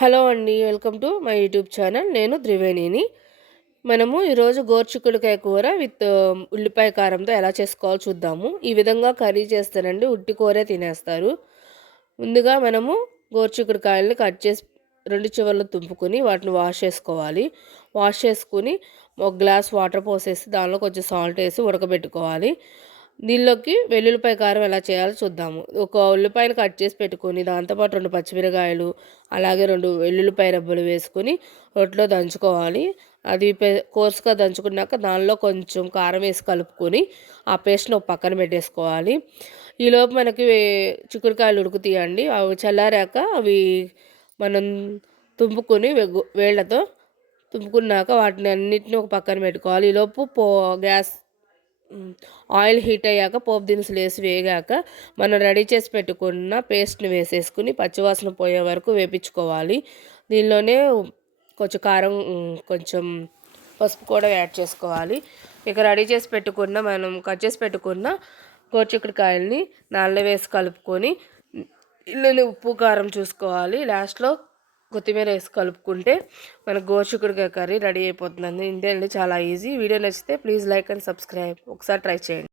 Hello అండి welcome to my YouTube channel. నేను త్రివేణిని. మనము ఈరోజు గోర్చిక్కుడుకాయ కూర విత్ ఉల్లిపాయ కారంతో ఎలా చేసుకోవాలో చూద్దాము. ఈ విధంగా కర్రీ చేస్తానండి ఉట్టి కూరే తినేస్తారు. ముందుగా మనము గోర్చిక్కుడుకాయలని కట్ చేసి రెండు చివర్లు తుంపుకొని వాటిని వాష్ చేసుకోవాలి. వాష్ చేసుకుని ఒక గ్లాస్ వాటర్ పోసేసి దానిలో కొంచెం సాల్ట్ వేసి ఉడకబెట్టుకోవాలి. దీనిలోకి వెల్లుల్లిపాయ కారం ఎలా చేయాలో చూద్దాము. ఒక ఉల్లిపాయను కట్ చేసి పెట్టుకొని దాంతోపాటు రెండు పచ్చిమిరకాయలు అలాగే రెండు వెల్లుల్లిపాయ రబ్బలు వేసుకొని రొట్టెలో దంచుకోవాలి. అది కోర్సుగా దంచుకున్నాక దానిలో కొంచెం కారం వేసి కలుపుకొని ఆ పేస్ట్ని ఒక పక్కన పెట్టేసుకోవాలి. ఈలోపు మనకి చిక్కుడుకాయలు ఉడుకుతాయండి. అవి చల్లారాక అవి మనం తుంపుకొని వేళ్ళతో తుంపుకున్నాక వాటిని అన్నిటిని ఒక పక్కన పెట్టుకోవాలి. ఈలోపు పో గ్యాస్ ఆయిల్ హీట్ అయ్యాక పోపు దినుసులు వేసి వేగాక మనం రెడీ చేసి పెట్టుకున్న పేస్ట్ని వేసేసుకుని పచ్చివాసన పోయే వరకు వేపించుకోవాలి. దీనిలోనే కొంచెం కారం కొంచెం పసుపు కూడా యాడ్ చేసుకోవాలి. ఇక రెడీ చేసి పెట్టుకున్న మనం కట్ చేసి పెట్టుకున్న గోరుచిక్కుడుకాయల్ని నల్ల వేసి కలుపుకొని ఇల్లుని ఉప్పు కారం చూసుకోవాలి. లాస్ట్లో కొత్తిమీర వేసి కలుపుకుంటే మన గోరుచిక్కుడుకాయ కర్రీ రెడీ అయిపోతుందండి. ఇంతే అండి చాలా ఈజీ. వీడియో నచ్చితే ప్లీజ్ లైక్ అండ్ సబ్స్క్రైబ్. ఒకసారి ట్రై చేయండి.